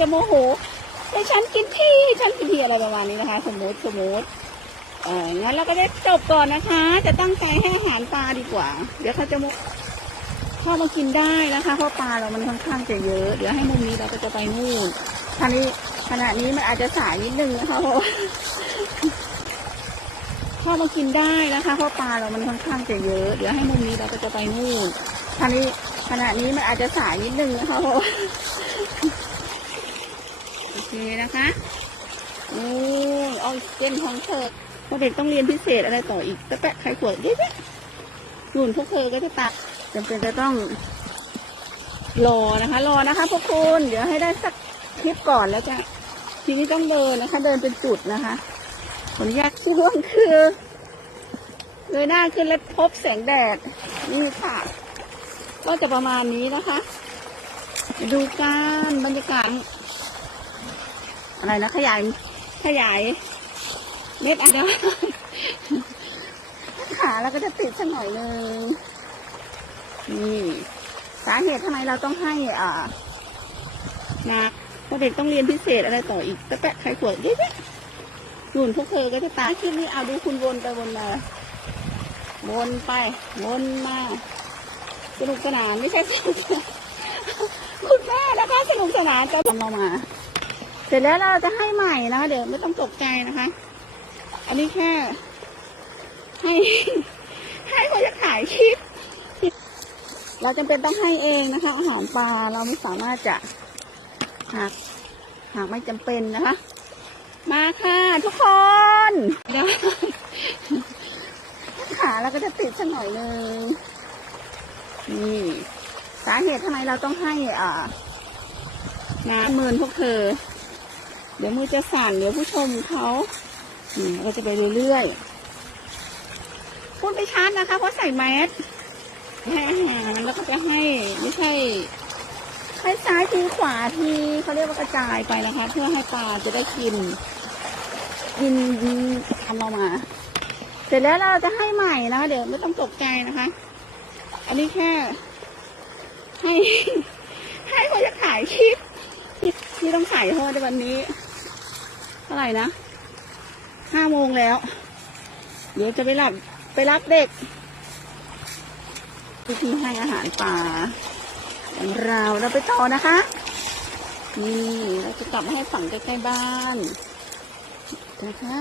จะโมโหให้ฉันกินที่ให้ฉันกินที่อะไรประมาณนี้นะคะ สมมติสมมติเอองั้นเราก็จะจบก่อนนะคะ จะตั้งใจให้อาหารปลาดีกว่า เดี๋ยวเขาจะโมเข้ามากินได้นะคะ เพราะปลาเรามันค่อนข้างจะเยอะ เดี๋ยวให้มุมนี้เราก็จะไปนู่นทานี้ขณะนี้มันอาจจะสายนิดนึงนะคะเพราะว่าเข้ามากินได้นะคะ เพราะปลาเรามันค่อนข้างจะเยอะ เดี๋ยวให้มุมนี้เราก็จะไปนู่นทานี้ขณะนี้มันอาจจะสายนิดนึงนะคะเพราะ ว่นะคะนู่นออกซิเจนของเธอพวกเด็กต้องเรียนพิเศษอะไรต่ออีกแปะๆใครขวดเด็กๆนู่นพวกเธอก็จะตัดจำเป็นจะต้องรอนะคะรอนะคะพวกคุณเดี๋ยวให้ได้สักคลิปก่อนแล้วจะทีนี้ต้องเดินนะคะ เดินเป็นจุดนะคะขออนุญาตช่วงคือเงยหน้าขึ้นแล้วพบแสงแดดนี่ค่ะ ก็จะประมาณนี้นะคะ ดูการบรรยากาศ อะไรนะขยายขยายเม็ดอะเดียวขาแล้วก็จะติดสักหน่อยนึงนี่สาเหตุทำไมเราต้องให้อ่านะเพราะเด็กต้องเรียนพิเศษอะไรต่ออีกตะแปะๆใครขวดเด็กๆนุ่นพวกเธอก็จะตายคลิปนี้เอาดูคุณวนไปวนมาวนไปวนมาสนุกสนานไม่ใช่สนุกคุณแม่นะคะสนุกสนานก็ทำเรามา เสร็จแล้วเราจะให้ใหม่นะคะเดี๋ยวไม่ต้องตกใจนะคะ อันนี้แค่ ให้ ให้เขาจะขายคลิป เราจำเป็นต้องให้เองนะคะ อาหารปลาเราไม่สามารถจะหากหากไม่จำเป็นนะคะ มาค่ะทุกคนเดี๋ยวขาเราก็จะติดสักหน่อยนึงนี่สาเหตุทำไมเราต้องให้อ่าน้ำมือพวกเธอ เดี๋ยวมือจะสั่นเดี๋ยวผู้ชมเขาเราจะไปเรื่อยๆพูดไปชัดนะคะเพราะใส่แมสให้อาหารแล้วก็จะให้ไม่ใช่ให้ซ้ายทีขวาทีเขาเรียกว่ากระจายไปนะคะ เพื่อให้ปลาจะได้กิน กินทำเรามา เสร็จแล้วเราจะให้ใหม่นะคะเดี๋ยวไม่ต้องตกใจนะคะ อันนี้แค่ ให้ ให้เขาจะขายคลิปที่ต้องขายเธอในวันนี้าไหร่นะห้าโมงแล้ว เดี๋ยวจะไปรับไปรับเด็กวิธีให้อาหารปลาของเราเราไปต่อนะคะ นี่เราจะกลับมาให้ฝั่งใกล้ๆบ้านนะคะ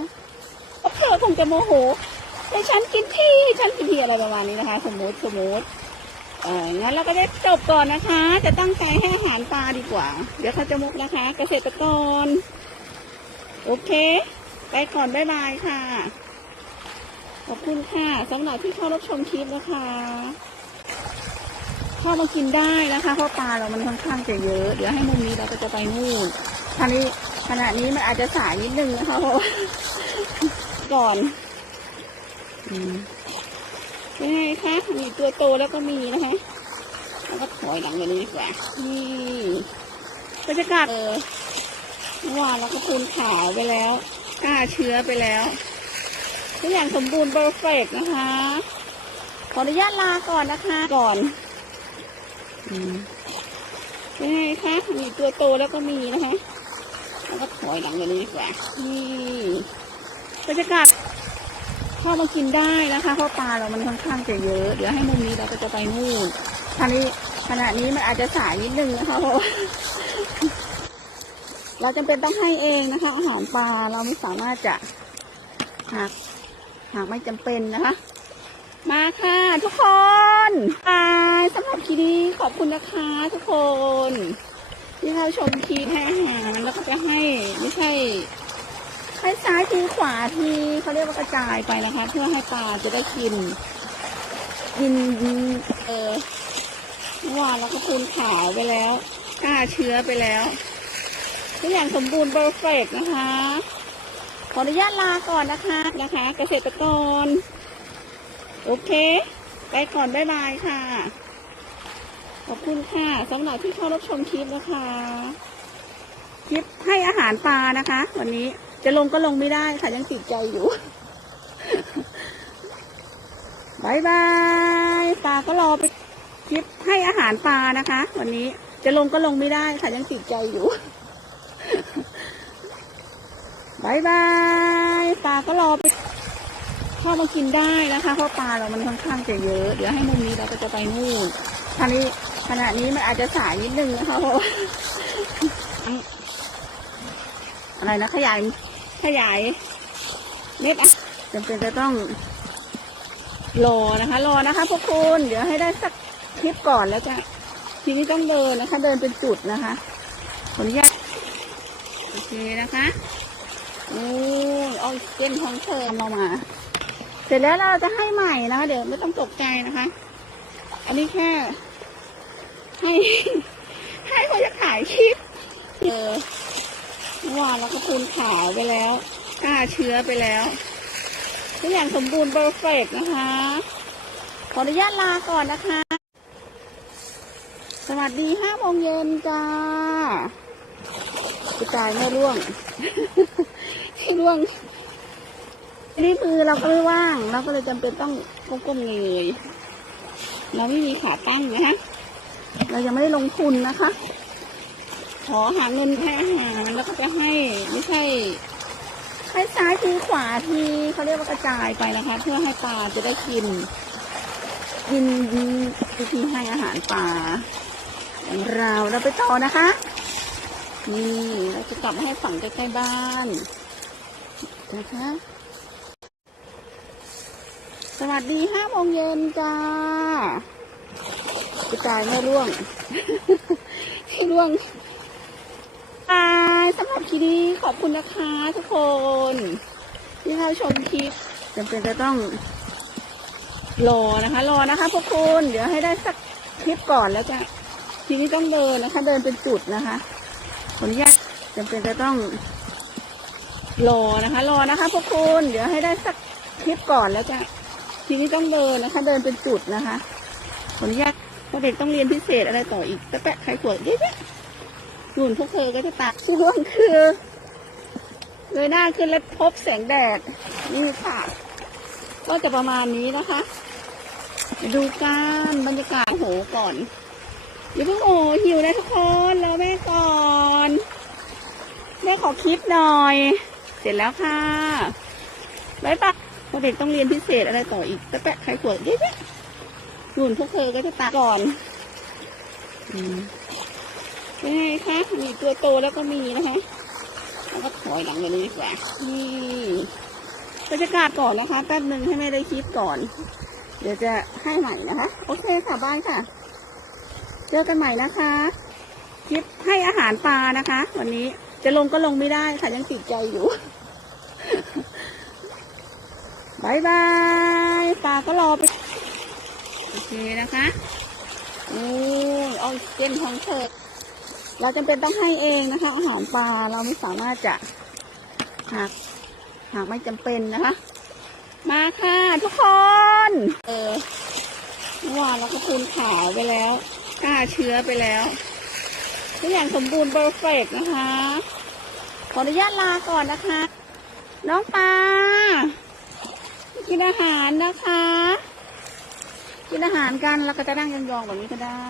โอเคคงจะโมโหให้ฉันกินที่ฉันกินที่อะไรประมาณนี้นะคะ สมมติสมมติเอองั้นเราก็จะจบก่อนนะคะ จะตั้งใจให้อาหารปลาดีกว่า เดี๋ยวเขาจะมุกนะคะ เกษตรกร โอเค ไปก่อน บ๊ายบายค่ะ ขอบคุณค่ะสำหรับที่เข้ารับชมคลิปนะคะ เข้ามากินได้นะคะ เพราะปลาเรามันค่อนข้างจะเยอะ เดี๋ยวให้มุมนี้เราก็จะไปนู่นทางนี้ขณะนี้มันอาจจะสายนิดนึงนะคะเพราะก่อนอืมยังไงคะมีตัวโตแล้วก็มีนะคะแล้วก็ถอยหลังแบบนี้ดีกว่านี่บรรยากาศเออ วานเราก็ปูนขาวไปแล้วกล้าเชื้อไปแล้วทุกอย่างสมบูรณ์เ e อร์เฟกนะคะ ขออนุญาตลาก่อนนะคะ ก่อนอืมยังไงคะมีตัวโตแล้วก็มีนะคะแล้วก็ถอยหลังแบบนี้ดีกว่านี่บรรยากาศเข้ามากินได้นะคะเพราะปลาเรามันค่อนข้างจะเยอะ เดี๋ยวให้มุมนี้เราก็จะไปนู่นทางนี้ขณะนี้มันอาจจะสายนิดนึงนะคะเพราะ เราจำเป็นต้องให้เองนะคะ อาหารปลาเราไม่สามารถจะหากหากไม่จำเป็นนะคะ มาค่ะทุกคนบายสำหรับคลิปนี้ขอบคุณนะคะทุกคน ที่เข้าชมคลิปให้อาหารแล้วก็จะให้ไม่ใช่ให้ซ้ายทีขวาทีเขาเรียกว่ากระจายไปนะคะ เพื่อให้ปลาจะได้กินกินเออเมื่อวานเราก็ปูนขาวไปแล้วกล้าเชื้อไปแล้ว ทุกอย่างสมบูรณ์เ e อร์เฟกนะคะ ขออนุญาตลาก่อนนะคะนะคะ เกษตรกร โอเค ไปก่อน บ๊ายบายค่ะ ขอบคุณค่ะสำหรับที่เข้ารับชมคลิปนะคะ คลิปให้อาหารปลานะคะ วันนี้จะลงก็ลงไม่ได้ค่ะ ยังติดใจอยู่บายบายปลาก็รอไปคลิปให้อาหารปลานะคะ วันนี้จะลงก็ลงไม่ได้ค่ะ ยังติดใจอยู่ บายบายปลาก็รอไปเข้ามากินได้นะคะเพราะปลาเรามันค่อนข้างจะเยอะ เดี๋ยวให้มุมนี้เราก็จะไปนู่นทางนี้ขณะนี้มันอาจจะสายนิดนึงนะคะเพราะว่าอะไรนะขยายขยายเน็ตอะจำเป็นจะต้องรอนะคะรอนะคะพวกคุณเดี๋ยวให้ได้สักคลิปก่อนแล้วจะทีนี้ต้องเดินนะคะ เดินเป็นจุดนะคะขออนุญาตโอเคนะคะ นี่ออกซิเจนของเธอเรามา เสร็จแล้วเราจะให้ใหม่นะคะเดี๋ยวไม่ต้องตกใจนะคะ อันนี้แค่ ให้ ให้เขาจะขายคลิปเออเมื่าเราก็ปูนขายไปแล้วฆ่าเชื้อไปแล้วทุกอย่างสมบูรณ์เ e อร์เฟกนะคะ ขออนุญาตลาก่อนนะคะ สวัสดีห้าโมงเย็นจ้า กระจายไม่ร่วง ร่วงทีนี้มือเราก็ไม่ว่าง เราก็เลยจำเป็นต้องก้มๆเงยๆเราไม่มีขาตั้งนะคะเรายังไม่ได้ลงทุนนะคะ ขอหาเงินแค่อาหารแล้วก็จะให้ไม่ใช่ให้ซ้ายทีขวาทีเขาเรียกว่ากระจายไปนะคะ เพื่อให้ปลาจะได้กิน กินวิธีให้อาหารปลาอย่างเราเราไปต่อนะคะ นี่เราจะกลับมาให้ฝั่งใกล้ๆบ้าน นะคะ สวัสดีห้าโมงเย็นจ้ากระจายไม่ร่วงให้ร่วงบายสำหรับคลิปนี้ขอบคุณนะคะทุกคน ที่เข้าชมคลิปจำเป็นจะต้องรอนะคะ รอนะคะพวกคุณเดี๋ยวให้ได้สักคลิปก่อนแล้วจะทีนี้ต้องเดินนะคะ เดินเป็นจุดนะคะขออนุญาตจำเป็นจะต้อง รอนะคะ รอนะคะพวกคุณเดี๋ยวให้ได้สักคลิปก่อนแล้วจะทีนี้ต้องเดินนะคะ เดินเป็นจุดนะคะขออนุญาตเพราะเด็กต้องเรียนพิเศษอะไรต่ออีกแปะๆใครขวดเยอะๆนุ่นพวกเธอก็จะตัดช่วงคือเงยหน้าขึ้นแล้วพบแสงแดดนี่ค่ะ ก็จะประมาณนี้นะคะดูกันบรรยากาศโหก่อนอย่าเพิ่งโอ้หิวนะทุกคนรอแม่ก่อน แม่ขอคลิปหน่อย เสร็จแล้วค่ะบายบายเพราะเด็กต้องเรียนพิเศษอะไรต่ออีกแปะๆใครขวดเยอะๆนุ่นพวกเธอก็จะตัดก่อนอืมเป็นไงคะมีตัวโตแล้วก็มีนะคะแล้วก็ถอยหลังเลยดีกว่านี่บรรยากาศก่อนนะคะแป๊บหนึ่งให้แม่ได้คลิปก่อน เดี๋ยวจะให้ใหม่นะคะ โอเคค่ะบ้านค่ะ เจอกันใหม่นะคะ คลิปให้อาหารปลานะคะ วันนี้ จะลงก็ลงไม่ได้ค่ะยังติดใจอยู่บายบายปลาก็รอไป โอเคนะคะนี่ออกซิเจนของเธอเราจำเป็นต้องให้เองนะคะ อาหารปลาเราไม่สามารถจะหากหากไม่จำเป็นนะคะ มาค่ะทุกคน เออเมื่อวานเราก็ปูนขายไปแล้วฆ่าเชื้อไปแล้ว ทุกอย่างสมบูรณ์เ e อร์เฟกนะคะ ขออนุญาตลาก่อนนะคะ น้องปลากินอาหารนะคะ กินอาหารกันแล้วก็จะนั่งยองๆแบบนี้ก็ได้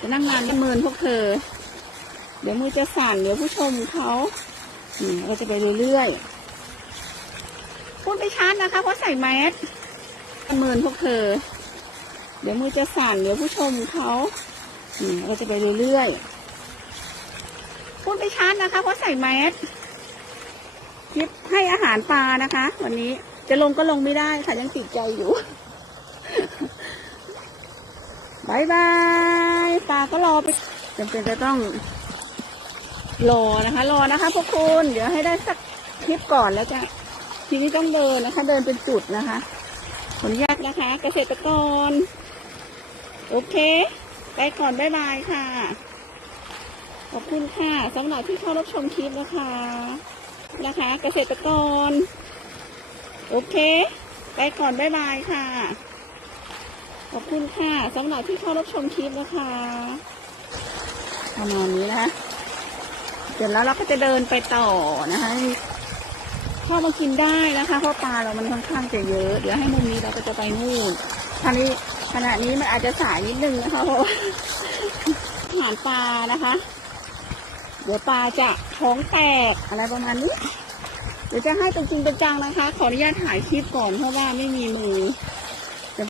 จะนั่งนานไม่เมินพวกเธอ เดี๋ยวมือจะสั่นเดี๋ยวผู้ชมเขาเราจะไปเรื่อยๆพูดไปชัดนะคะเพราะใส่แมสเมินพวกเธอ เดี๋ยวมือจะสั่นเดี๋ยวผู้ชมเขา เราจะไปเรื่อยๆ พูดไปชัดนะคะ เพราะใส่แมสคลิปให้อาหารปลานะคะ วันนี้จะลงก็ลงไม่ได้ค่ะ ยังติดใจอยู่บายบายปลาก็รอไปจำเป็นจะต้องรอนะคะ รอนะคะพวกคุณเดี๋ยวให้ได้สักคลิปก่อนแล้วจะทีนี้ต้องเดินนะคะ เดินเป็นจุดนะคะขออนุญาตนะคะ เกษตรกร โอเค ไปก่อน บ๊ายบายค่ะ ขอบคุณค่ะสำหรับที่เข้ารับชมคลิปนะคะ นะคะ เกษตรกร โอเค ไปก่อน บ๊ายบายค่ะ ขอบคุณค่ะสำหรับที่เข้ารับชมคลิปนะคะประมาณนี้นะคะเสร็จแล้วเราก็จะเดินไปต่อนะคะเข้ามากินได้นะคะเพราะปลาเรามันค่อนข้างจะเยอะ เดี๋ยวให้มุมนี้เราก็จะไปนู่นทางนี้ ขณะนี้มันอาจจะสายนิดนึงนะคะเพราะว่าหารปลานะคะ เดี๋ยวปลาจะท้องแตกอะไรประมาณนี้ เดี๋ยวจะให้เป็นจริงเป็นจังนะคะ ขออนุญาตถ่ายคลิปก่อนเพราะว่าไม่มีมือ